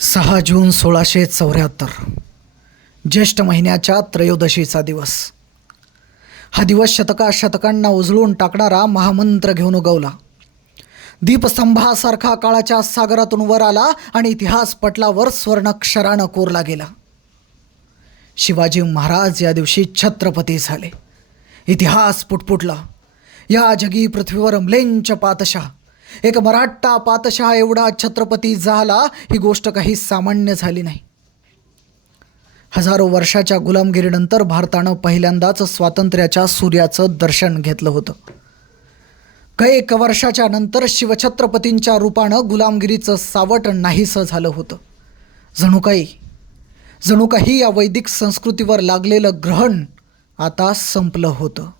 6 जून 1674 ज्येष्ठ महिन्याच्या त्रयोदशीचा दिवस. हा दिवस शतकांना उजळून टाकणारा महामंत्र घेऊन उगवला. दीपस्तंभासारखा काळाच्या सागरातून वर आला आणि इतिहास पटलावर स्वर्णाक्षरानं कोरला गेला. शिवाजी महाराज या दिवशी छत्रपती झाले. इतिहास पुटपुटला. या जगी पृथ्वीवर म्लेंच पातशाह, एक मराठा पातशाह एवढा छत्रपती झाला, ही गोष्ट काही सामान्य झाली नाही. हजारो वर्षाच्या गुलामगिरीनंतर भारतानं पहिल्यांदाच स्वातंत्र्याच्या सूर्याचं दर्शन घेतलं होतं. कैक वर्षाच्या नंतर शिवछत्रपतींच्या रूपानं गुलामगिरीचं सावट नाहीसं झालं होतं. जणू काही या वैदिक संस्कृतीवर लागलेलं ग्रहण आता संपलं होतं.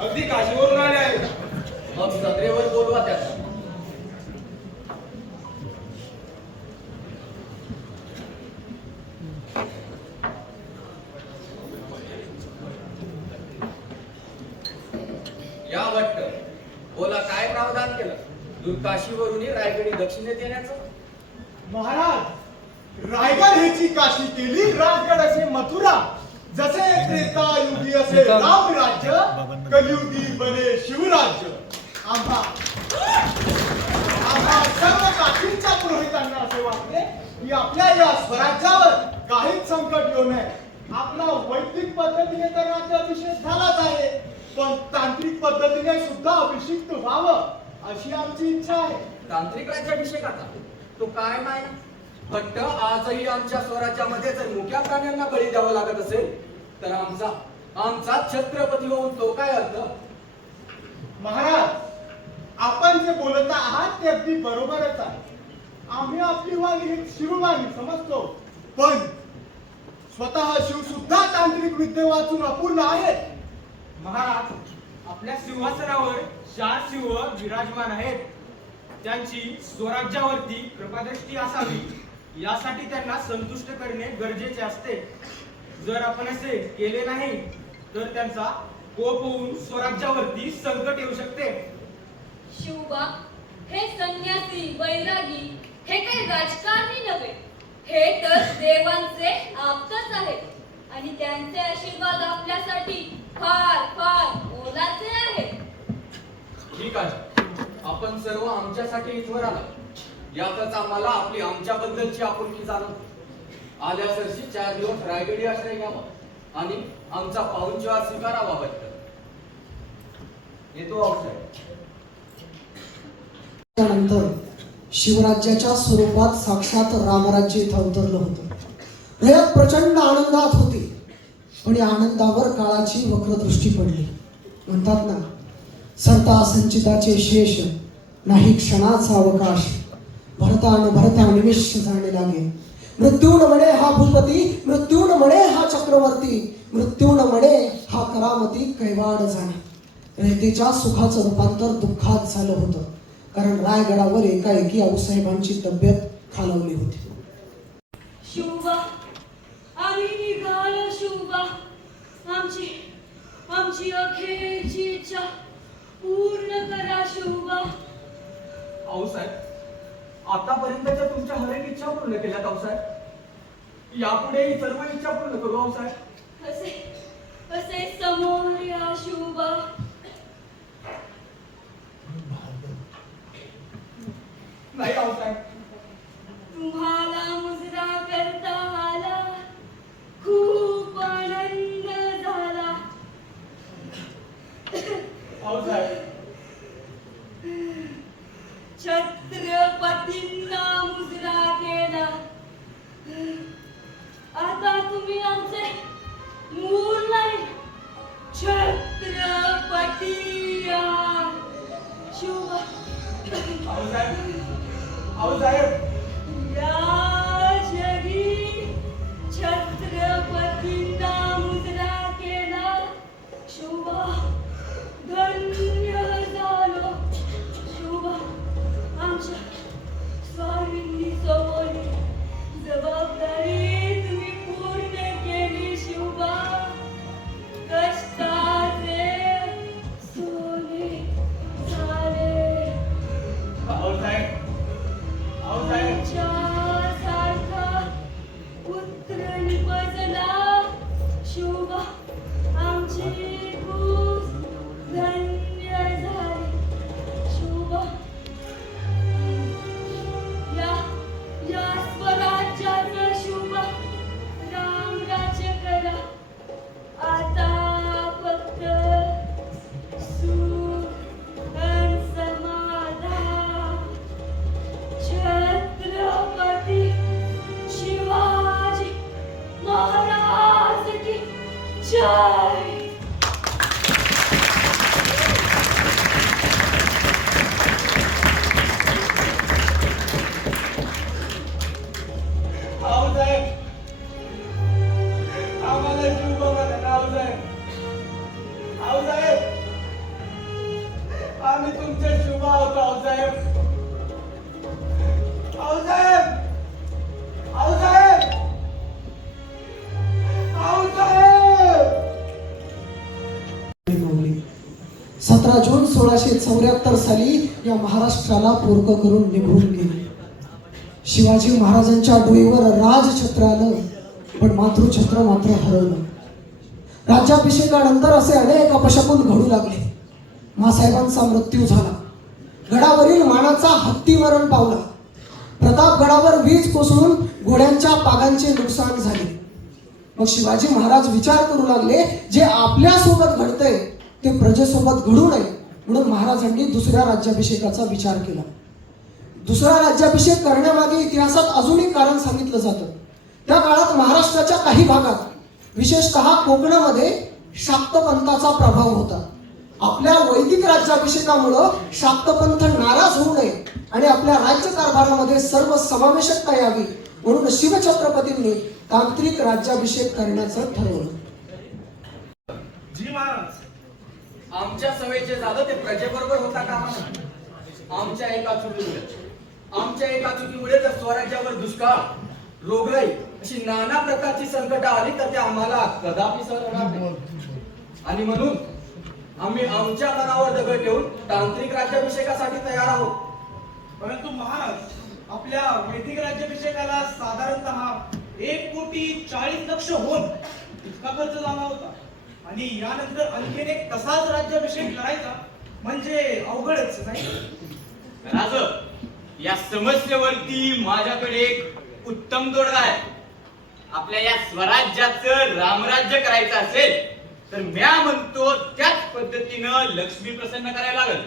अगदी काशीवरून आले आहे. मग सत्रेवर बोलवा त्याला. या वाटत बोला, काय प्रावधान केलं दूर काशीवरून रायगडी दक्षिणेत येण्याचं? महाराज, रायगड ह्याची काशी केली, राजगड असे मथुरा. जसे त्रेतायुगी असे राम राज्य, कलियुगी बने शिवराज्य. आम्हा सर्व काशींच्या पुरोहितांना असे वाटले की आपल्या या स्वराज्यावर काहीच संकट येऊ नये. आपला वैदिक पद्धतीने तर राज्याभिषेक झालाच आहे, पण तांत्रिक पद्धतीने सुद्धा अभिषिक्त व्हावं अशी आमची इच्छा आहे. तांत्रिक राज्याभिषेकाचा तो काय मायना? हट्ट आजही आमच्या स्वराज्यामध्ये जर मुक्या प्राण्यांना बळी द्यावं लागत असेल तर आमचा छत्रपती होऊन तो काय अर्थ? महाराज, आपण जे बोलत आहात ते अगदी बरोबरच आहे. आम्ही आपली वाणी ही शिववाणी समजतो, पण स्वतः शिव सुद्धा तांत्रिक विद्ये वाचून अपूर्ण आहेत. महाराज, आपल्या सिंहासनावर 4 शिव विराजमान आहेत. त्यांची स्वराज्यावरती कृपादृष्टी असावी यासाठी त्यांना संतुष्ट करणे गरजेचे असते. जर आपण असे केले नाही तर त्यांचा कोप होऊन स्वराज्यावरती संकट येऊ शकते. शिवबा, हे संन्यासी वैरागी हे काही राजकारणी नव्हे, हे तर देवांचे आप्तच आहेत आणि त्यांचे आशीर्वाद आपल्यासाठी फार फार मोलाचे आहेत. ठीक आहे, आपण सर्व आमच्यासाठी इथवर आला. यातच आम्हाला आमच्याबद्दलची आपुलकी जाणवते. आल्यासरशी 4 दिवस रायगडी आश्रय घ्यावा आणि आमचा पाहुणचार स्वीकारावा वाटतं. येतो आऊसाहेब. त्यानंतर शिवराज्याच्या स्वरूपात साक्षात रामराज्य इथं अवतरलं होतं. रयत प्रचंड आनंदात होती, पण या आनंदावर काळाची वक्रदृष्टी पडली. म्हणतात ना, सरता संचिताचे शेष नाही क्षणाचा अवकाश, भरता निमिष जाणे लागे. मृत्यून म्हणे हा भूपती, मृत्यून म्हणे हा चक्रवर्ती, मृत्यून म्हणे हा करामती कैवाड जाणे. रयतेच्या सुखाचं रूपांतर दुःखात झालं होतं, कारण रायगडावर एकाएकी आऊसाहेबांची तब्येत खालावली होती. शिवबा, आम्ही निघालो. शिवबा, आमची अखेरची इच्छा पूर्ण करा. शिवबा, आऊसाहेब, आतापर्यंतच्या तुमच्या हर एक इच्छा पूर्ण केल्यात आऊसाहेब. यापुढे ही सर्व इच्छा पूर्ण करू आऊसाहेब. असे समोर या. शिवबा, नाही आऊसाहेब, तुम्हाला मुजरा करता आला, खूप आनंद झाला. आऊसाहेब, छत्रपतींना मुजरा केला. आता तुम्ही आमचे मूल नाही, छत्रपती आहात. शिवबा, आऊसाहेब, या जगी छत्रपतींना मुजरा केला. शिवबा, धन्य झालो. शिवबा, आमच्या स्वामींनी सोबवली जबाबदारी तुम्ही पूर्ण केली. शिवबा, कष्टाचे सोने झाले. आऊसाहेब, आऊसाहेब, सारखा पुत्र निपजला. शिवबा, आमची खूप धन्य झाली. शिवबा, या स्वराज्याचं शिवबा रामराज्य करा. आता फक्त सुख आणि समाधान. छत्रपती शिवाजी महाराज की जय. आऊसाहेब, आम्हाला जीव बघा ना आऊसाहेब. आऊसाहेब, आम्ही तुमचे शुभ आहोत आऊसाहेब. आऊसाहेब, आऊसाहेब, आऊसाहेब. 17 जून 1674 साली या महाराष्ट्राला पोरकं करून निघून गेले. शिवाजी महाराजांच्या डोईवर राजछत्र आलं, पण मातृछत्र मात्र हरवलं. राज्याभिषेकानंतर असे अनेक अपशकुन घडू लागले. मासाहेबांचा मृत्यू झाला. गडावरील मानाचा हत्ती मरण पावला. प्रतापगडावर वीज कोसळून घोड्यांच्या पागांचे नुकसान झाले. मग शिवाजी महाराज विचार करू लागले, जे आपल्यासोबत घडतंय ते प्रजेसोबत घडू नये, म्हणून महाराजांनी दुसऱ्या राज्याभिषेकाचा विचार केला. दुसरा राज्याभिषेक करण्यामागे इतिहासात अजून एक कारण सांगितलं जातं. त्या काळात महाराष्ट्राच्या काही भागात विशेषतः कोकणामध्ये शाक्तपंथाचा प्रभाव होता. आपल्या वैदिक राज्याभिषेकामुळं शाक्तपंथ नाराज होऊ नये आणि आपल्या राज्यकारभारामध्ये सर्व समावेशकता यावी म्हणून शिवछत्रपतींनी तांत्रिक राज्याभिषेक करण्याचं ठरवलं. जी महाराज. आमच्या सवयीचे झालं ते प्रजेबरोबर होता कामा नये. आमच्या एका चुकीमुळे जर स्वराज्यावर दुष्काळ, रोगराई अशी नाना प्रकारची संकट आली तर ते आम्हाला कदापि सहन होणार नाही. आणि म्हणून आम्ही आमच्या मनावर दगड ठेवून तांत्रिक राज्याभिषेकासाठी तयार आहोत. परंतु महाराज, आपल्या वैदिक राज्याभिषेकाला साधारणतः 1,40,00,000 होऊन इतका खर्च झाला होता. आणि यानंतर आणखीन एक तसाच राज्याभिषेक करायचा म्हणजे अवघडच नाही. राज, या समस्येवरती माझ्याकडे एक उत्तम तोडगा आहे. आपल्या या स्वराज्याचं रामराज्य करायचं असेल तर म्या म्हणतो त्याच पद्धतीनं लक्ष्मी प्रसन्न करायला लागल.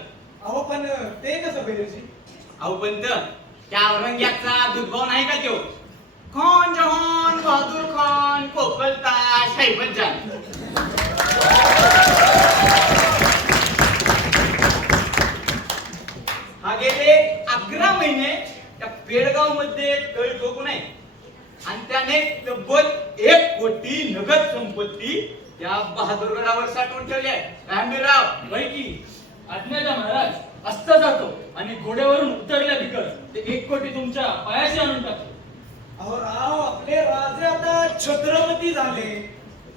अहो पण ते कसं पाहिजे? अहो पंत, त्या औरंग्याचा दुधभाव नाही का तो? खान जहान बहादूर खान कोकलताज हैबतजान. हा गेले 11 महिने त्या पेडगाव मध्ये तळ ठोकून आहे आणि त्याने तब्बल 1 कोटी नगद संपत्ती त्या बहादूरगडावर साठवून ठेवली आहे. रामबीरराव की आज्ञाचा महाराज असता जातो आणि घोड्यावरून उतरल्या बिकर ते 1 कोटी तुमच्या पायाशी आणून टाकतो. अहो राव, आपले राजे आता छत्रपती झाले.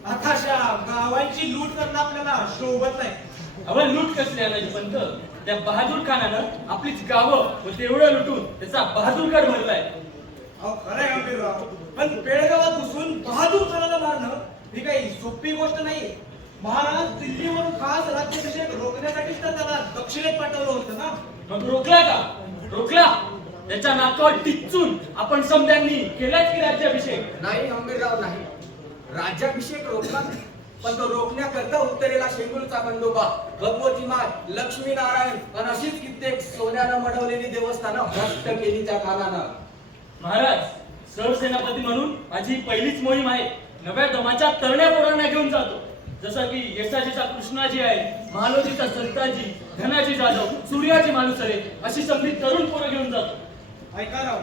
आता अशा गावांची लूट करणं आपल्याला शोभत नाही. अवल लूट कसली आणायची पंत? त्या बहादूर खानानं आपलीच गावं व तेवढं लुटून त्याचा बहादूरगड भरलाय. अहो खरंय गंभीरराव, पण पेडगावात घुसून बहादूर खानाला मारणं ही काही सोपी गोष्ट नाहीये. महाराज दिल्लीवरून खास राज्याभिषेक रोखण्यासाठीच तर त्याला दक्षिणेत पाठवलं होतं ना. मग रोखला का? रोखला. त्याच्या नाकावर टिच्चून आपण समद्यांनी केलाच की राज्याभिषेक. नाही आंबेडराव, नाही. राज्याभिषेक रोखला नाही. पण तो रोखण्याकरता उत्तरेला शेंगुलचा खंडोबा, भगवती माय, लक्ष्मी नारायण आणि अशीच कित्येक सोन्यानं मडवलेली देवस्थानं भ्रष्ट केली त्या खानानं. महाराज, सरसेनापती म्हणून माझी पहिलीच मोहीम आहे. नव्या दमाच्या तरण्या पोरांना घेऊन जातो. जसं की यशाजीचा कृष्णाजी आहे, महालोजीचा संताजी, धनाजी जाधव, सूर्याजी मालुसरे अशी सगळी तरुण पोरं घेऊन जातो. ऐका राव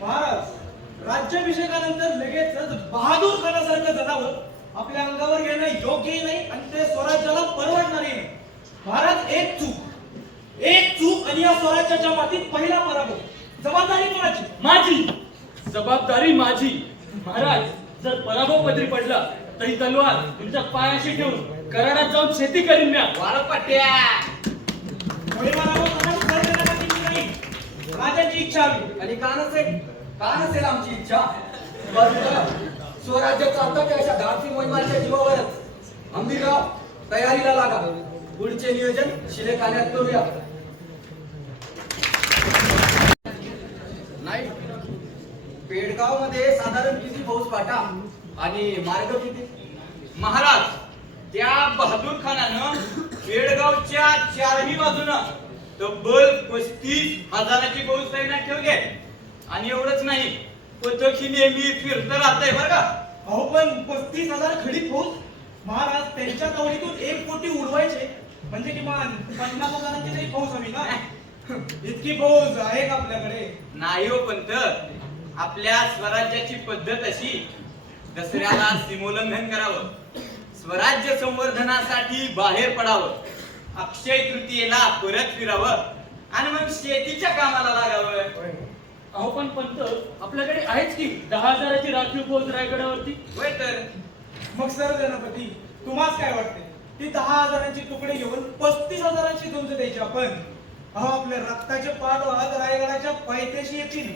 महाराज, राज्याभिषेकानंतर लगेचच बहादूर खानासारखं जनावर आपल्या अंगावर घेणं योग्यही नाही आणि ते स्वराज्याला परवडणारही नाही. महाराज, एक चूक आणि या स्वराज्याच्या मातीत पहिला पराभव. जबाबदारी कोणाची? माझी जबाबदारी माझी. महाराज, जर पराभव पदरी पडला तरी तलवार तुमच्या पायाशी ठेवून कराडात जाऊन शेती करीन म्या. वाळपट्ट्या. पुढे पराभव करण्याची सरसेनापतींची नाही, राजाची इच्छा हवी. आणि का नसेल आमची इच्छा? स्वराज्य चालतं की अशा धाडसी मोहिमांच्या जीवावरच. आंबीरराव, तयारीला लागा. पुढचे नियोजन शिलेखान्यात करूया. नाही, पेडगाव मध्ये साधारण किती फौज काटा आणि मार्ग किती? महाराज, त्या बहादूर खानानं पेडगावच्या 4ही बाजूनं तब्बल 35,000ची फौज तैनात ठेवली आहे. आणि एवढंच नाही, पथक ही नेहमी फिरत राहतंय बरं का. अहो पण 35,000 खडी फौज. महाराज, त्यांच्या कवडीतून 1 कोटी उडवायचे म्हणजे किमान 50,000ची तरी फौज हवी ना. इतकी फौज आहे का आपल्याकडे? नाही हो पंत, आपल्या स्वराज्याची पद्धत अशी, दसऱ्याला सीमोल्लंघन करावं, स्वराज्य संवर्धनासाठी बाहेर पडावं, अक्षय तृतीयेला परत फिरावं आणि मग शेतीच्या कामाला लागावं. अहो पण पंत, आपल्याकडे आहेच की 10,000ची राखीव फौज रायगडावरती. होय तर. मग सरसेनापती, तुम्हाला काय वाटते? ती 10,000ची तुकडे घेऊन 35,000ची झुंज द्यायची आपण. अहो, आपल्या रक्ताचे पाठ वाहत रायगडाच्या पायथ्याशी येतील.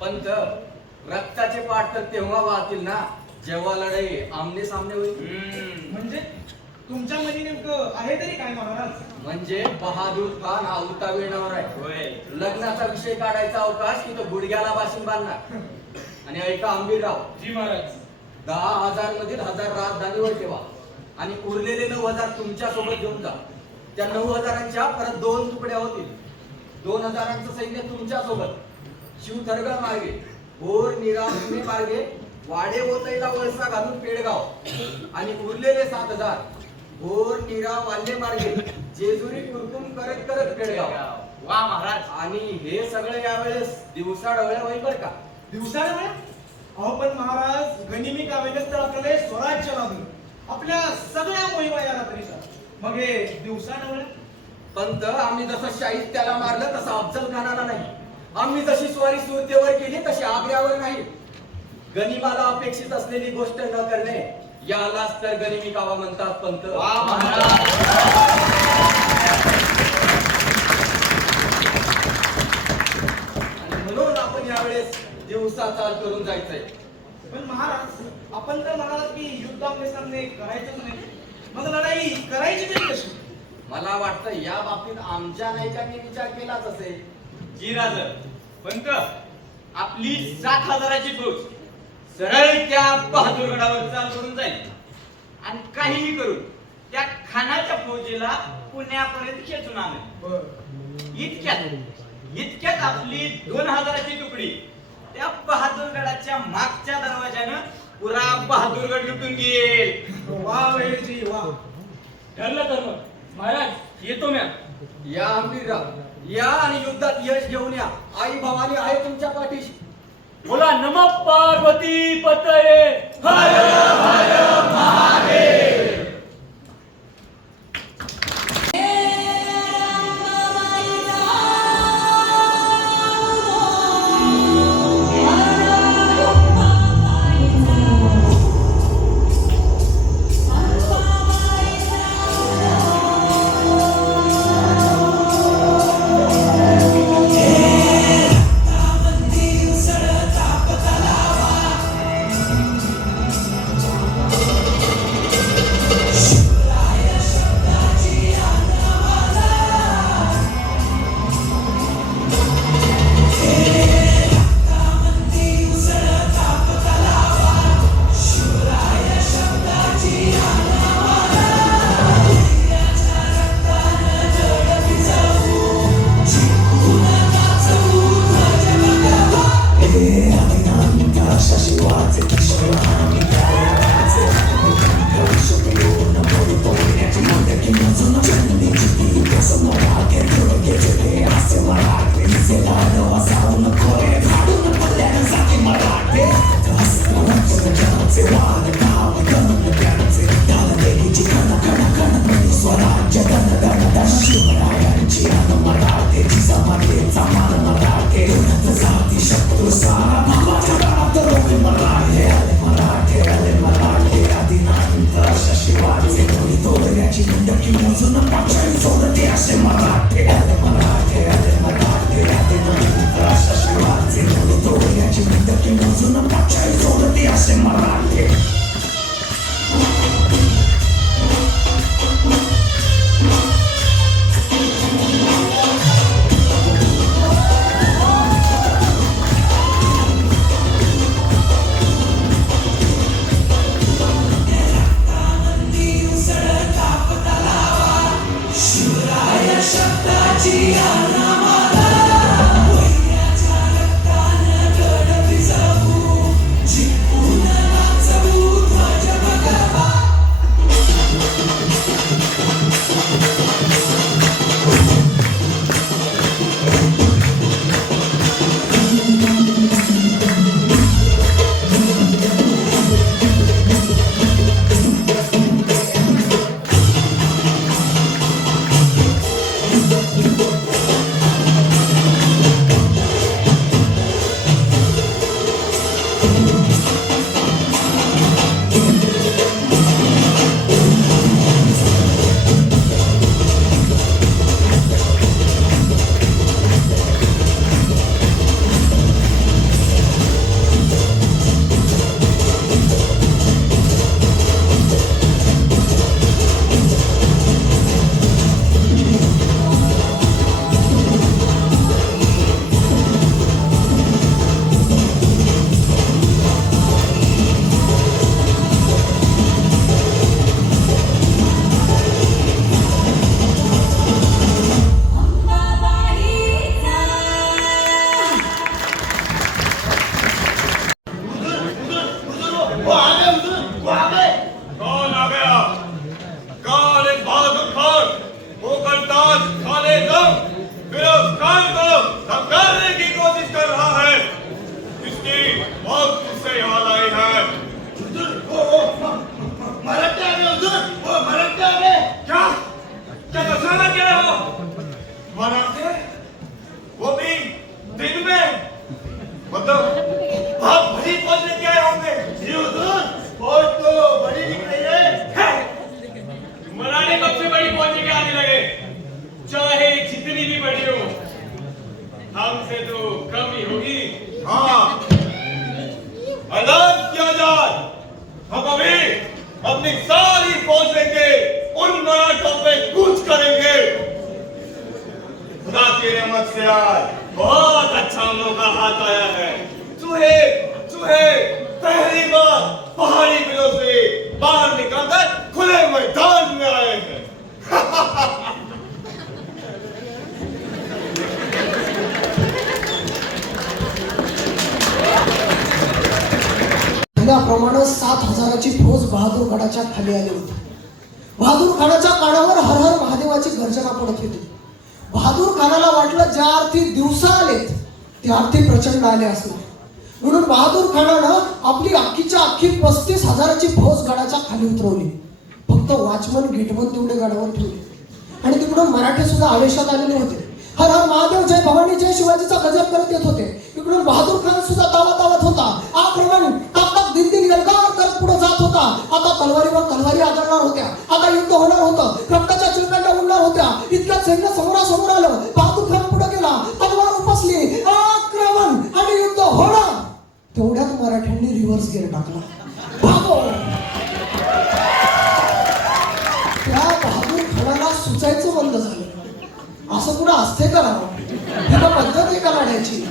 पंत, रक्ताचे पाठ तर तेव्हा वाहतील ना जेव्हा लढाई आमने सामने होईल. म्हणजे तुमच्या मध्ये नेमकं आहे तरी काय महाराज? म्हणजे बहादूर खान हा उतावीळणावर आहे. होय. लग्नाचा विषय काढायचा अवकाश की तो गुडघ्याला बाशिंग बांधणार. आणि ऐका आंबीरराव, जी महाराज. 10,000 मधील 1,000 राजधानीवर ठेवा आणि उरलेले 9,000 तुमच्या सोबत घेऊन जा. त्या 9,000च्या परत 2 तुकड्या होतील. 2000 सैन्य तुमच्या सोबत, शिवथरगळ मार्गे, भोर निरामणे मार्गे, वाडे वोतईला वळसा घालून पेडगाव, आणि उरलेले 7000 भोर निरा वाल्हे मार्गे, जेजुरी कुरकुम करत करत पेडगाव. वा महाराज. आणि हे सगळं यावेळेस दिवसा डवळ्या होईल बरं का. दिवसाने वेळ अहो पण महाराज गनिमी कावेलेच तर आपल्याला हे स्वराज्य लागलं. आपल्या सगळ्या मोहिमा या रात्रीच्या मग हे दिवसाने वेळ पंत, आम्ही जसं शाहीद त्याला मारलं तसं अफजल खानाला नाही. आम्ही जशी स्वारी सुरतेवर केली तशी आग्र्यावर नाही. गनिमाला अपेक्षित असलेली गोष्ट न करणे यालाच तर गनिमी कावा म्हणतात पंत. वा महाराज. आणि म्हणून आपण यावेळेस दिवसा चाल करून जायचंय. पण महाराज आपण तर म्हणालात की युद्ध आपल्या सामने करायचंच नाही, मग लढाई करायची तरी कशी? मला वाटतं या बाबतीत आमच्या नायकांनी विचार केलाच असेल. जी राजा. पंत, आपली 7000ची फौज सरळ त्या बहादूरगडावर चाल करून जाईल आणि काहीही करून त्या खानाच्या फौजेला पुण्यापर्यंत खेचून आणेल. इतक्यात आपली 2000ची तुकडी त्या बहादूरगडाच्या मागच्या दरवाजानं पुरा बहादूरगड लुटून घेईल. वा वेळची वा. ठरलं तर मग महाराज येतो म्या. या आंबीरराव या आणि युद्धात यश घेऊन या. आई भवानी आहे तुमच्या पाठीशी. बोला नमः पार्वती पतये हर हर महादेव. अपनी सारी फौज लेके उन मराठों पे कूच करेंगे। खुदा की रहमत से आज बहुत अच्छा मौका हाथ आया है। चूहे चूहे पहली बार पहाड़ी बिलों से बाहर निकलकर खुले मैदान में आए हैं। त्याप्रमाणे 7,000ची फौज बहादूर गडाच्या खाली आली होती. बहादूर खानाच्या कानावर हर हर महादेवाची गर्जना पडत होती. बहादूर खानाला वाटलं ज्या अर्थी दिवसा आलेत त्या अर्थी प्रचंड आले असणार, म्हणून बहादूर खानानं आपली अख्खीच्या अख्खी 35,000ची फौज गडाच्या खाली उतरवली. फक्त वॉचमन गेटमन तेवढे गडावर ठेवले आणि तिकडून मराठे सुद्धा आवेशात आलेले होते. हर हर महादेव जय भवानी जय शिवाजीचा गजर करत येत होते. इकडून बहादूर खान सुद्धा तावत होता. आक्रमण ताक दिन यलगार करत पुढे जात होता. आता तलवारीवर तलवारी आदळणार होत्या. आता युद्ध होणार होतं. रक्ताच्या चिलकांड्या उडणार होत्या. इतक्यात सैन्य समोरासमोर आलं. बहादूर खान पुढे गेला. तलवार उपसली. आक्रमण आणि युद्ध होणार. तेवढ्यात मराठ्यांनी रिव्हर्स गिअर टाकला. भागो. त्या बहादूर खानाला सुचायचं बंद झालं. असं कुठं असते का राव? ही का पद्धत आहे का लढायची?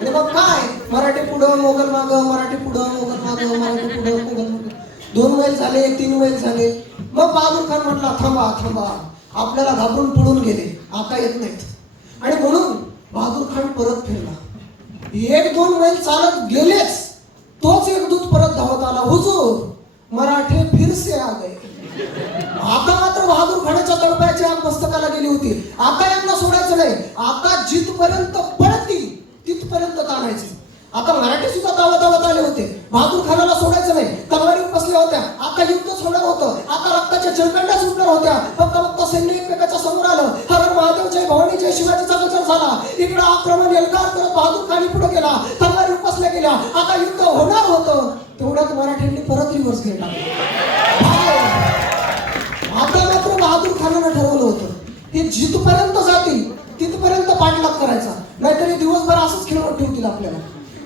आणि मग काय, मराठी पुढं मोगल मागं, मराठी पुढं मोगल मागं, मराठी पुढं मोगल मागं. 2 मैल झाले, 3 मैल झाले. मग बहादूर खान म्हटला थांबा थांबा, आपल्याला घाबरून पळून गेले, आता येत नाहीत. आणि म्हणून बहादूर खान परत फिरला. 1-2 मैल चालत गेलेच, तोच एक दूत परत धावत आला. हुजूर, मराठे फिर से आ गए. आता मात्र बहादूर खानाच्या तळपायाची आग मस्तकाला गेली होती. आता यांना सोडायचं नाही. आता जिथपर्यंत पळतील तिथपर्यंत ताणायचे. आता मराठी सुद्धा धावत आले होते. बहादूर खानाला सोडायचं नाही. तलवारी बसल्या होत्या. आता युद्धच होणार होतं. आता रक्ताच्या चिलकांड्या सुटणार होत्या. फक्त सैन्य एकमेकाच्या समोर आलं. हर हर महादेव जय भवानी जय शिवाजीचा गजर झाला. इकडे आक्रमण एल्गार करत बहादूर खानी पुढे गेला. तलवारी उपसल्या गेल्या. आता युद्ध होणार होतं. तेवढ्यात मराठ्यांनी परत रिव्हर्स गिअर टाकला. आता मात्र बहादूर खानानं ठरवलं होतं की जिथपर्यंत जातील तिथपर्यंत पाठलाग करायचा, नाहीतरी दिवसभर असंच खेळवत ठेवतील आपल्याला.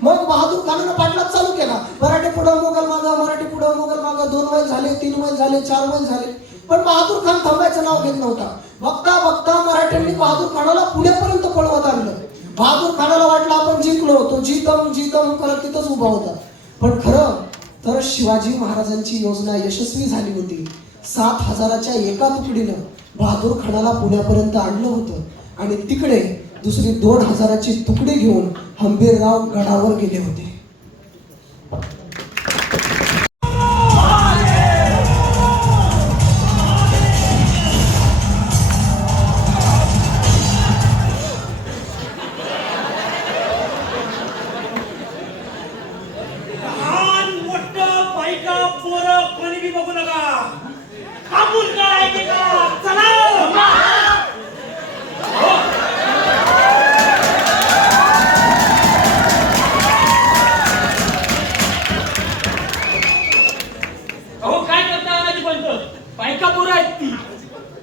मग बहादूर खानानं पाठलाग चालू केला. मराठी पुढं मोगल मागं, मराठी पुढं मोगल मागं. 2 मैल झाले, 3 मैल झाले, 4 मैल झाले. पण बहादूर खान थांबायचं नाव घेत नव्हता. बघता बघता मराठ्यांनी बहादूर खानाला पुण्यापर्यंत पळवत आणलं. बहादूर खानाला वाटलं आपण जिंकलो. तो जीतम करत तिथंच उभा होता. पण खरं तर शिवाजी महाराजांची योजना यशस्वी झाली होती. 7,000च्या एका तुकडीनं बहादूर खानाला पुण्यापर्यंत आणलं होतं आणि तिकडे दुसरी 2,000ची तुकडी घेऊन हंबीरराव गडावर गेले होते. लहान मोठं बायका पोरं कोणी बी बघू नका. कापून काय की का चला. अहो काय करता आणायची पंत? बायका पोरं आहेत ती.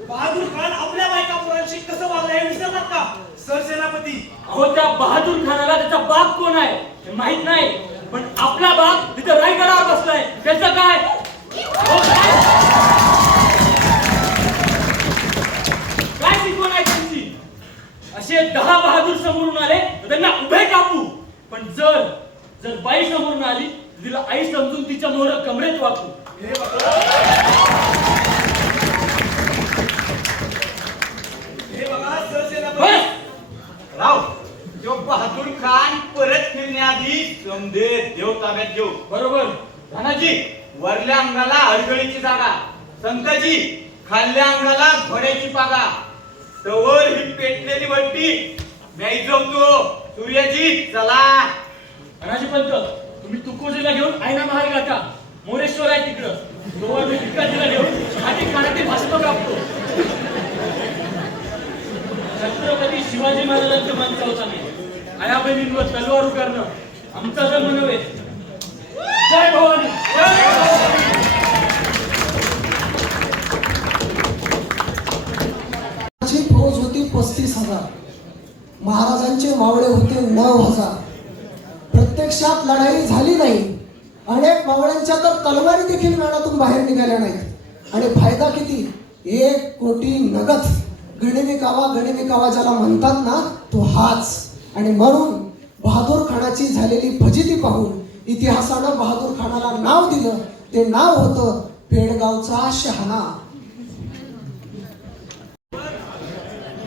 बहादूर खान आपल्या बायका पोरांशी कसं वागला हे विसरलात का सरसेनापती? अहो त्या बहादूर खानाला त्याचा बाप कोण आहे हे माहित नाही, पण आपला बाप तिथं रायगडावर बसलाय, त्याचं काय? अहो, काय शिकवण आहे त्यांची? असे 10 बहादूर समोरून आले तर त्यांना उभे कापू, पण जर बाई समोरून आली तर तिला आई समजून तिच्या मोर कमरेत वाकू. हे बघा सरसेनापती. राव, जो बहादूर खान परत फिरण्याआधी समदे देव ताब्यात घेऊ. बरोबर धनाजी, वरल्या अंगाला अडगळीची जागा. संताजी, खाल्ल्या अंगाला घोड्याची पागा. तवर ही पेटलेली वट्टी मी जमतो. सूर्याजी चला. अनाजी पंत, तुम्ही तुकोजीला घेऊन आयना महाल गाठा. मोरेश्वर आहे तिकडं. गोवा मी भिकाजीला घेऊन हाती खाण्याची भाषण कापतो. छत्रपती शिवाजी महाराजांच्या माणसावर आम्ही आया बहिणींवर तलवार उगारणं आमचा जन्म नव्हे. जय भवानी, जय भवानी. फौज होती 35,000. महाराजांचे मावळे होते 9,000. प्रत्यक्षात लढाई झाली नाही, अनेक मावळ्यांच्या तर तलवारी देखील मेळातून बाहेर निघाल्या नाहीत. आणि फायदा किती? 1 कोटी नगद. गणिमिकावा ज्याला म्हणतात ना, तो हाच. आणि म्हणून बहादूर खानाची झालेली फजिती पाहून इतिहासानं बहादूर खानाला नाव दिलं. ते नाव होतं पेडगावचा शहाणा.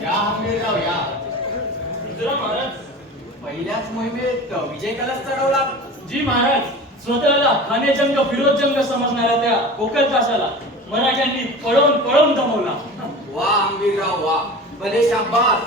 या हंबीरराव या. जरा महाराज. पहिल्याच मोहिमेत विजय कलश चढवला. जी महाराज, स्वतःला खाने जंग फिरोज जंग समजणाऱ्या त्या कोकल तासाला मराठ्यांनी पळवून दमवला. वा हंबीरराव वा, भले शाबास.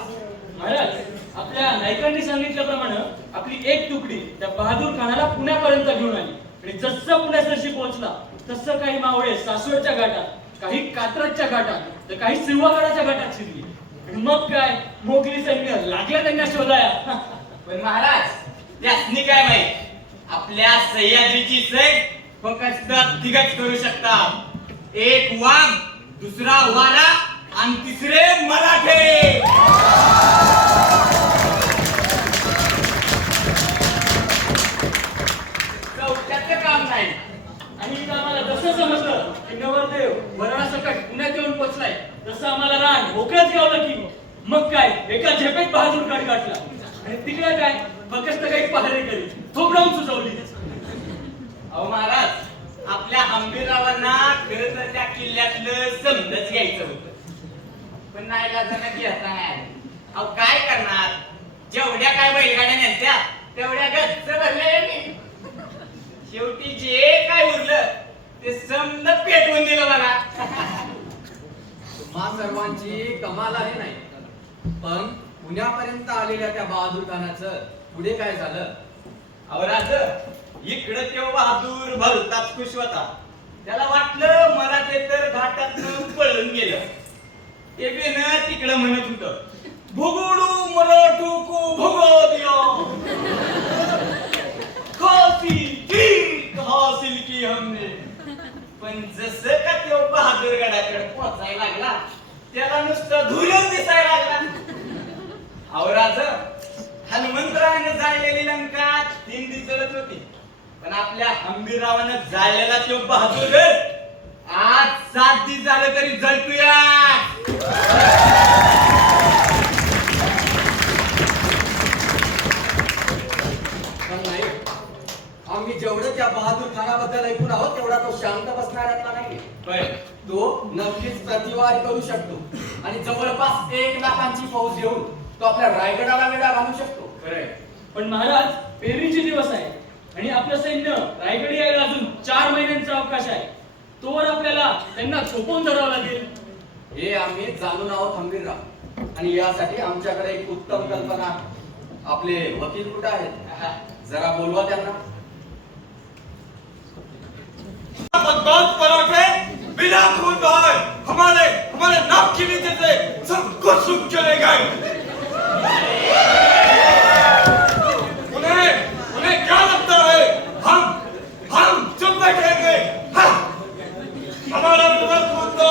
महाराज, आपल्या नायकांनी सांगितल्याप्रमाणे आपली एक तुकडी त्या बहादूर खानाला पुण्यापर्यंत घेऊन आली. आणि जसं पुण्यासरशी पोहोचला तसं काही मावळे सासवडच्या घाटात, काही कात्रजच्या घाटात, तर काही सिंहगडाच्या घाटात शिरली. आणि मग काय, मोगली सैन्य लागलं त्यांना शोधाया. पण महाराज, त्यासनी काय माहित, आपल्या सह्याद्रीची सैन फक्त तिघच करू शकतात. एक वाघ, दुसरा वारा आणि तिसरे मराठे. चौथ्याचं काम नाही. आणि इथं आम्हाला जसं समजलं की नवरदेव वरणासकट पुण्यात येऊन पोहोचलाय, तसं आम्हाला रान मोकळंच गावलं की मग काय, एका झेपेत बहादूर गड गाठला. आणि तिकडे काय, फक्त काही पहारेकरी थोपडावून सुचवली. अहो महाराज, आपल्या हंबीररावांना खरं तर त्या किल्ल्यातलं समजच घ्यायचं होतं. पण नाही लाजानं घेता नाही. अहो काय करणार, जेवढ्या काय बैलगाड्या नेत्या तेवढ्या गच्च भरल्या यांनी. शेवटी जे काय उरलं ते समज पेटवून दिलं मला. तुम्हा सर्वांची कमाल आहे नाही, पण पुण्यापर्यंत आलेल्या त्या बहादूर खानाचं पुढे काय झालं? अहो राज, इकडं तेव्हा बहादूर भलताच खुश होता. त्याला वाटलं मराठे तर घाटातनं पळून गेलं. ते बेन तिकडं म्हणत होतं, भुगुडू मराठू को भुगो दिया, खासी की हासिल की हमने. पण जसं का तो बहादूर गडाकडे पोहोचायला लागला, त्याला नुसतं धुर्योच दिसायला लागला. अहो राज, हनुमंतरायानं जाळलेली लंका 3 दिवस जळत होती, पण आपल्या हंबीररावानं जाळलेला तो बहादूर गड आज 7 दिवस झालं तरी जळतोया. पण नाही, आम्ही जेवढं त्या बहादूर खानाबद्दल ऐकून आहोत तेवढा तो शांत बसणाऱ्यातला नाही. पण तो नक्कीच प्रतिवाद करू शकतो आणि जवळपास 1 लाखांची फौज घेऊन तो आपल्या रायगडाला वेढा घालू शकतो. खरंय. पण महाराज, पेरणीचे दिवस आहे आणि आपलं सैन्य रायगड यायला अजून 4 महिन्यांचा अवकाश आहे. तोवर आपल्याला त्यांना झोपून धरावं लागेल. हे आम्ही जाणून आहोत हंबीरराव, आणि यासाठी आमच्याकडे एक उत्तम कल्पना आहे. आपले वकील कुठे आहेत? जरा बोलवा त्यांना. बदमाश पराठे बिना खून बहाए हमारे नाक के नीचे से सब कुछ सूख चले गए. उन्हें क्या लगता है हम चुप बैठेंगे? हमारा मुगल खून तो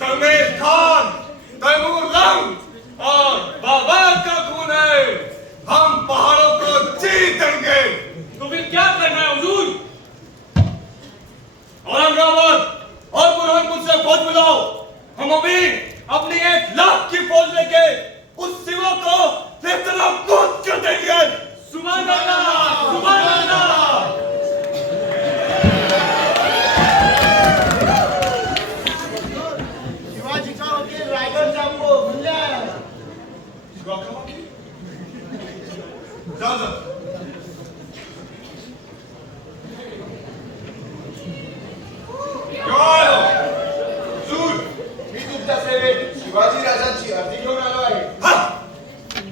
तैमूर खान, तैमूर लंग और बाबर का खून है. हम पहाड़ों को जीत देंगे. तो फिर क्या करना है हुजूर? औरंगाबाद और बुरहानपुर से फौज बुलाओ. हम अभी अपनी 1 लाख की फौज लेके उस शिवा को फिर कूद कर देंगे. सुभान अल्लाह, सुभान अल्लाह. शिवाजीचा वकील रायगड जामो म्हणल्या. जा. मी तुमच्या सेवेत शिवाजी राजांची अर्जी घेऊन आलो आहे.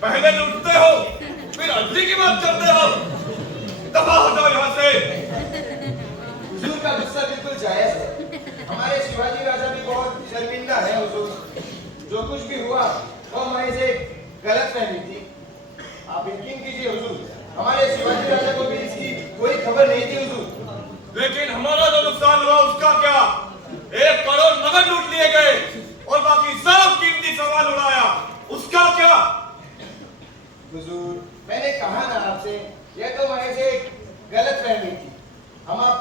पहले लूटते हो, फिर अर्जी की बात करते हो. दफा हो जाओ यहाँ से. हुजूर का गुस्सा बिल्कुल जायज है. हमारे शिवाजी राजा भी बहुत शर्मिंदा है हुजूर. जो कुछ भी हुआ वो हमारे से गलत फहमी थी. आप यकीन कीजिए हुजूर, हमारे शिवाजी राजा को भी इसकी कोई खबर नहीं थी हुजूर. लेकिन हमारा जो नुकसान हुआ उसका क्या? 1 करोड़ नगद लूट लिए गए और बाकी सब कीमती सामान उड़ाया. उसका क्या? हुजूर, मैंने कहा ना आपसे, यह तो हमारे से गलत फहमी थी. हम आप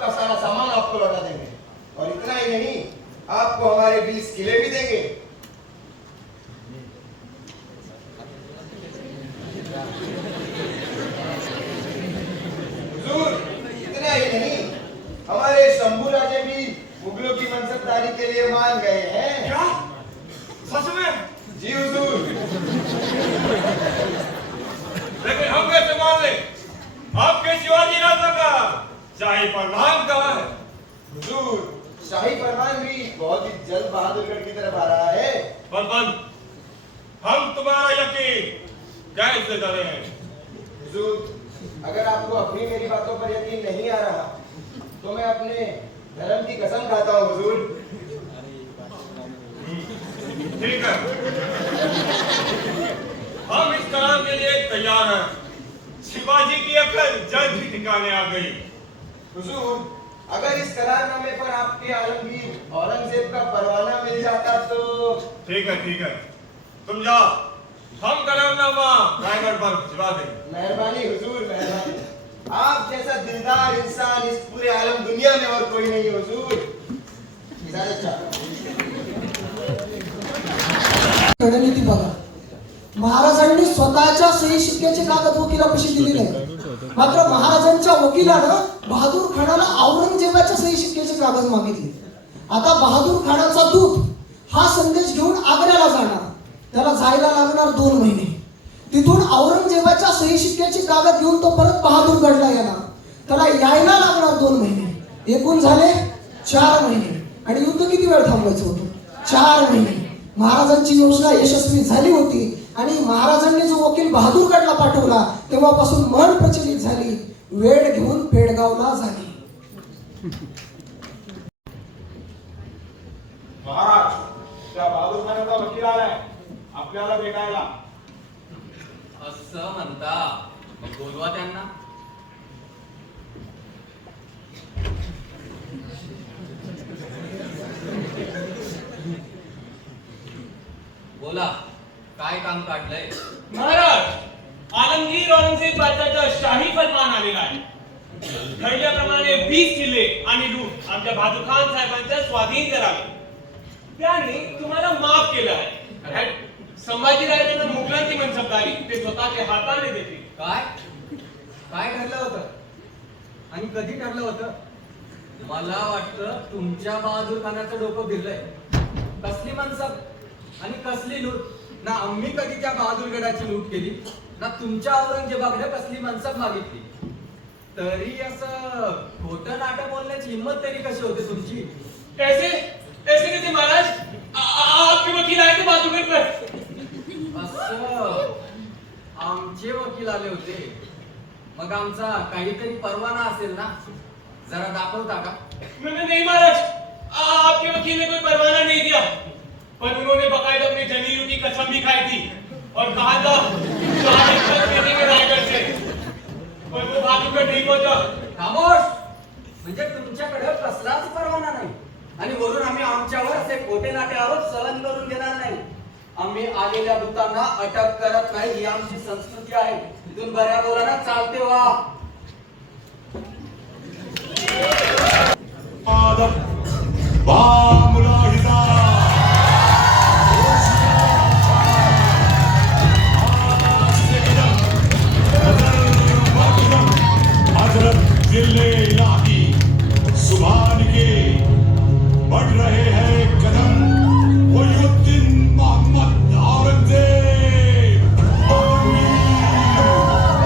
आपको हमारे 20 किले भी देंगे। हुजूर, इतना ही नहीं, हमारे शंभू राजे भी मुगलों की मनसबदारी के लिए मान गए हैं। क्या सच में? जी हुजूर। लेकिन हम कैसे मान ले? आपके शिवाजी राजा का शाही फरमान कहाँ है? हुजूर, शाही फरमान भी बहुत ही जल्द बहादुरगढ़ की तरफ आ रहा है। बलबंत, हम तुम्हारा यकीन कैसे करें? हुजूर, अगर आपको अपनी मेरी बातों पर यकीन नहीं आ रहा तो मैं अपने धर्म की कसम खाता हूँ हुजूर। ठीक है, हम इस करार के लिए तैयार हैं। शिवाजी की अकल जल्द ही ठिकाने आ गई। हुजूर, अगर इस करारनामे पर आपके आलमगीर औरंगजेब का परवाना मिल जाता तो। ठीक है, तुम जाओ, हम करारनामा रायगढ़ पर भिजवा देंगे। मेहरबानी हुजूर, मेहरबानी। आप जैसा दिलदार इंसान इस पूरे आलम दुनिया में और कोई नहीं हुजूर। इजाजत चाहता रणनीती बघा, महाराजांनी स्वतःच्या सही शिक्क्याचे कागद वकिलापाशी दिले नाही, मात्र महाराजांच्या वकिलानं बहादूर खानाला औरंगजेबाच्या सही शिक्क्याचे कागद मागितले. आता बहादूर खानाचा दूत हा संदेश घेऊन आग्र्याला जाणार. त्याला जायला लागणार 2 महिने. तिथून औरंगजेबाच्या सही शिक्क्याचे कागद घेऊन तो परत बहादूरगडला येणार. त्याला यायला लागणार 2 महिने. एकूण झाले 4 महिने. आणि युद्ध किती वेळ थांबवायचं होतं? 4 महिने. महाराजांची योजना यशस्वी झाली होती आणि महाराजांनी जो वकील बहादूरगडला पाठवला तेव्हापासून मन प्रचलित झाली. वेळ घेऊन पेडगावला झाली. महाराज, त्या बहादूर खानाचा वकील आलाय आपल्याला भेटायला. असं म्हणता, मग बोलवा त्यांना. बोला, काय काम काढलंय? महाराज, आलमगीर औरंगजेब बादशाहचा शाही फरमान आलेला आहे. ठरल्याप्रमाणे 20 किल्ले आणि लूट आमच्या बहादूर खान साहेबांच्या स्वाधीन करावे. त्यांनी तुम्हाला माफ केलं आहे. संभाजीराजांना मुघलांची मनसबदारी ते स्वतःच्या हाताने देतील. काय काय ठरलं होतं आणि कधी ठरलं होतं? मला वाटतं तुमच्या बहादूर खानाचं डोकं फिरलंय. कसली मनसब आणि कसली लूट? ना आम्ही कधी त्या बहादूरगडाची लूट केली, ना तुमच्या औरंगजेबाकडे कसली मनसब मागितली. तरी असं खोटं नाटक बोलण्याची हिंमत तरी कशी होते तुमची? ऐसे ऐसे कैसे महाराज? आपके वकील आए थे बहादुरगढ़ पर. असं आमचे वकील आले होते. मग आमचा काहीतरी परवाना असेल ना, जरा दाखवता का? नहीं महाराज, आपके वकील ने कोई परवाना नहीं दिया, पर उन्होंने बकायदा अपने जमीरों की कसम भी खाई थी और कहा था रायगढ़ से, पर वो बहादुरगढ़ नहीं पहुंचा. खामोश. म्हणजे तुमच्याकडे कसलाच परवाना नाही आणि वरून आम्ही आमच्यावर असे खोटे नाटे आरोप सहन करून घेणार नाही. आम्ही आलेल्या दूतांना अटक करत नाही, ही आमची संस्कृती आहे. इथून बऱ्या बोलाना चालते वा. जिले इलाही सुभान के बढ़ रहे हैं कदम. मुइनुद्दीन मोहम्मद औरंगजेब,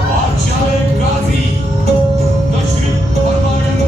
बादशाह गाजी तशरीफ फरमाएं.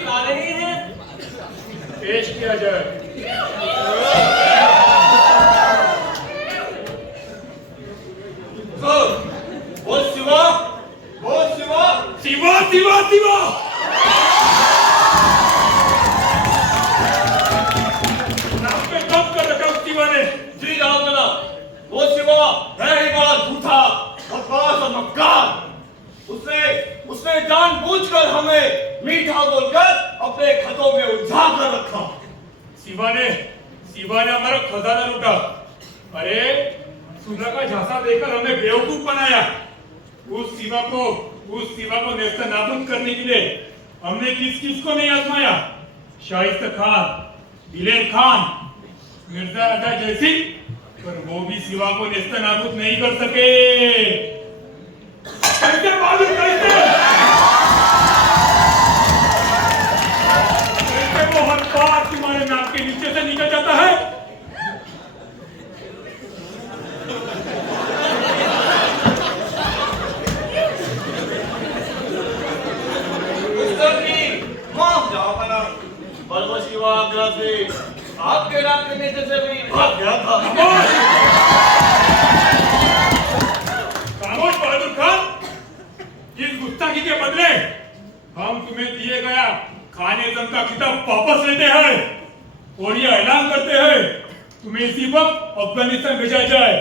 कागनी है। पेश किया जाए। बोल शिवा, बोल शिवा. शिवा शिवा शिवा नाम पे दम कर रखा उस शिवा ने। जी राम बना. वो शिवा है ही बड़ा झूठा, बदमाश और मक्कार. उसने जानबूझकर हमें मीठा बोलकर अपने खतों में उलझा कर रखा. शिवा ने हमारा खजाना लूटा। अरे सुधा का झांसा देकर हमें बेवकूफ बनाया। उस शिवा को नेस्त नाबूद करने के लिए हमने किस को नहीं आजमाया। शाइस्ता खान, दिलेर खान, मिर्जा राजा जैसी, पर वो भी शिवा को नेस्त नाबूद नहीं कर सके। कैसे मालूम कैसे वो हर बात तुम्हारे नाक के नीचे से निकल जाता है। माफ जाओ बना. पर वो शिवा आगरा से आपके नाक के नीचे से भी भाग गया था. खामोश बहादुर खान, इस गुस्ताखी के बदले हम तुम्हें दिए गया खाने जंग का खिताब वापस लेते हैं और ये ऐलान करते हैं तुम्हें इसी वक्त अफगानिस्तान भेजा जाए।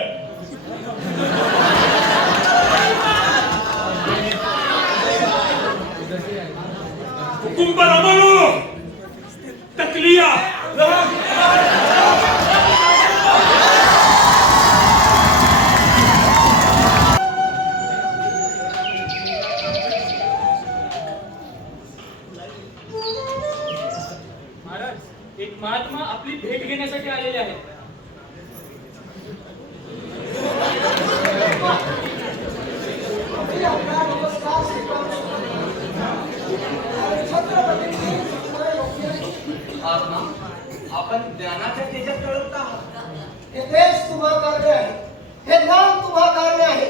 हुकुम पर अमल हो। तकलिया महाराज, एक महात्मा आपली भेट घेण्यासाठी आलेले आहेत. मी आपला नमस्कार स्वीकारू शकतो. आणि छत्रपतींची सूचना योग्य आहे. आत्मा, आपण ज्ञानाच्या तेजात तळपत आहात. हे देश तुम्हा कारणे आहे, हे ज्ञान तुम्हा कारणे आहे.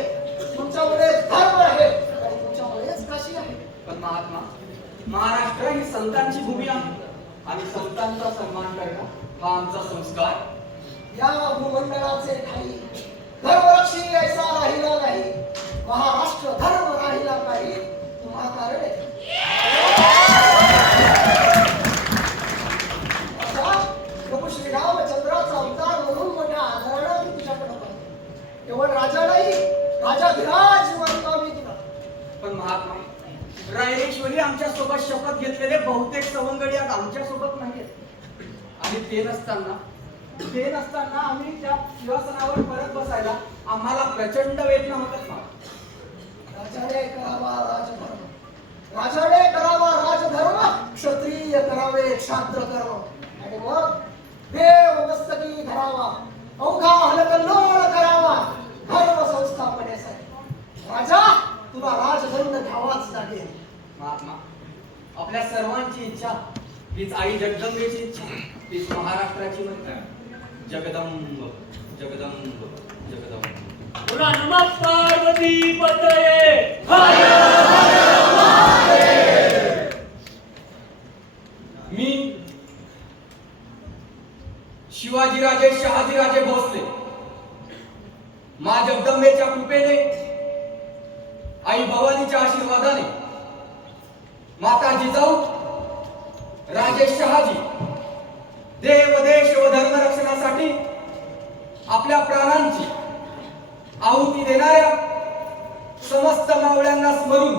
तुमच्यामध्ये धर्म आहे आणि तुमच्यामध्येच काशी आहे. पण महात्मा, महाराष्ट्र ही संतांची भूमी आहे आणि संतांचा सन्मान करणं हा आमचा संस्कार. या भूमंडळाचे ठाई धर्मरक्षी ऐसा राहिला नाही. महाराष्ट्र धर्म राहिला नाही तुम्हा कारणे. असा प्रभू श्रीरामचंद्राचा अवतार म्हणून मोठ्या आदराने मी तुझ्याकडे पाहतो. केवळ राजा नाही, राजाधिराज मानतो मी तुला. पण महात्मा, रायरेश्वरी आमच्या सोबत शपथ घेतलेले बहुतेक सवंगडी आज आमच्या सोबत नाहीत. आणि ते नसताना आम्ही त्या सिंहासनावर परत बसायला आम्हाला प्रचंड वेदना होतात. राजाने करावा राजधर्म, राजाने करावा राजधर्म, क्षत्रिय करावे क्षात्र कर्म, आणि मग देव मस्तकी धरावा, अवघा हलकल्लोळ करावा धर्म संस्थापनेसाठी. राजा तुला राजदंड घ्यावाच लागेल. महात्मा, आपल्या सर्वांची इच्छा हीच आई जगदंबेची इच्छा, हीच महाराष्ट्राची म्हणते. जगदंब जगदंब जगदंब. बोला नमः पार्वती पतये. हर मी शिवाजीराजे शहाजीराजे भोसले मा जगदंबेच्या कृपेने, आई भवानीच्या आशीर्वादाने, माता जिजाऊ, राजे शहाजी देव देश व धर्म रक्षणासाठी आपल्या प्राणांची आहुती देणाऱ्या समस्त मावळ्यांना स्मरून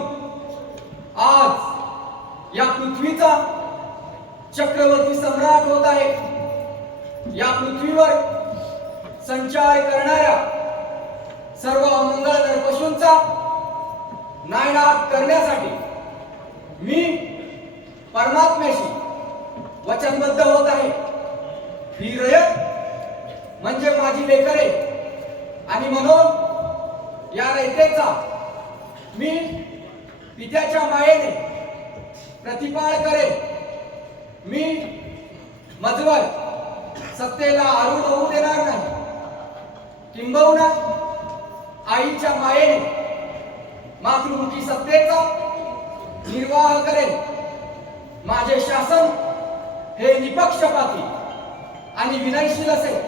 आज या पृथ्वीचा चक्रवर्ती सम्राट होत आहे. या पृथ्वीवर संचार करणाऱ्या सर्व अमंगळ नरपशूंचा नायनाट करण्यासाठी मी परमात्म्याशी वचनबद्ध होत आहे. ही रयत म्हणजे माझी लेकरे आणि म्हणून या रयतेचा मी पित्याच्या मायेने प्रतिपाळ करेन. मी मजवर सत्तेला आरूढ होऊ देणार नाही. किंबहुना आईच्या मायेने मातृमुखी सत्तेचा निर्वाह करेन. माझे शासन हे निपक्षपाती आणि विनयशील असेल.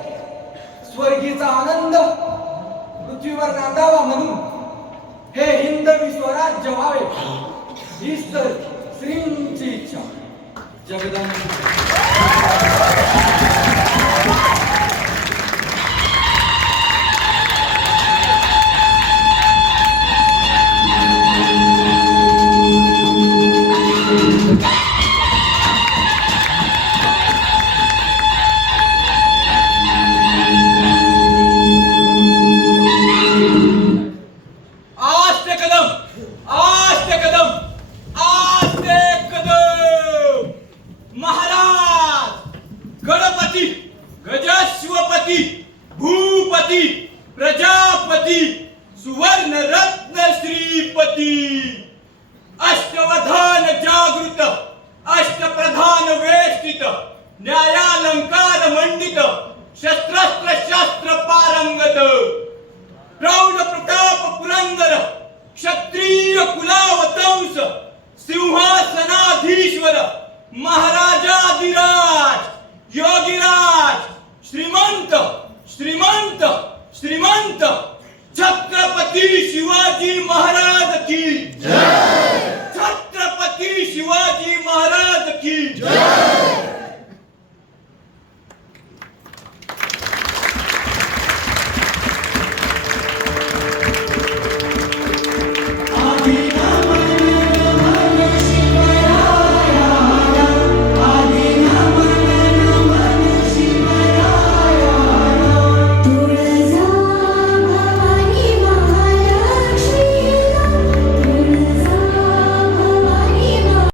स्वर्गीचा आनंद पृथ्वीवर नांदावा म्हणून हे हिंदवी स्वराज्य व्हावे हीच तर श्रींची इच्छा. आस्ते कदम, आस्ते कदम, आस्ते कदम. महाराज, गणपती, गजश्वपती, भूपती, प्रजापती, सुवर्ण रत्न श्रीपती, अष्टवधान जागृत, अष्टप्रधान वेष्टित, न्यायालंकार मंडित, शस्त्रास्त्र शास्त्र पारंगत, प्रौढ प्रताप पुरंदर, क्षत्रिय कुलावतंस, सिंहासनाधीश्वर, महाराजाधिराज, योगीराज, श्रीमंत, श्रीमंत, श्रीमंत, छत्रपती शिवाजी महाराज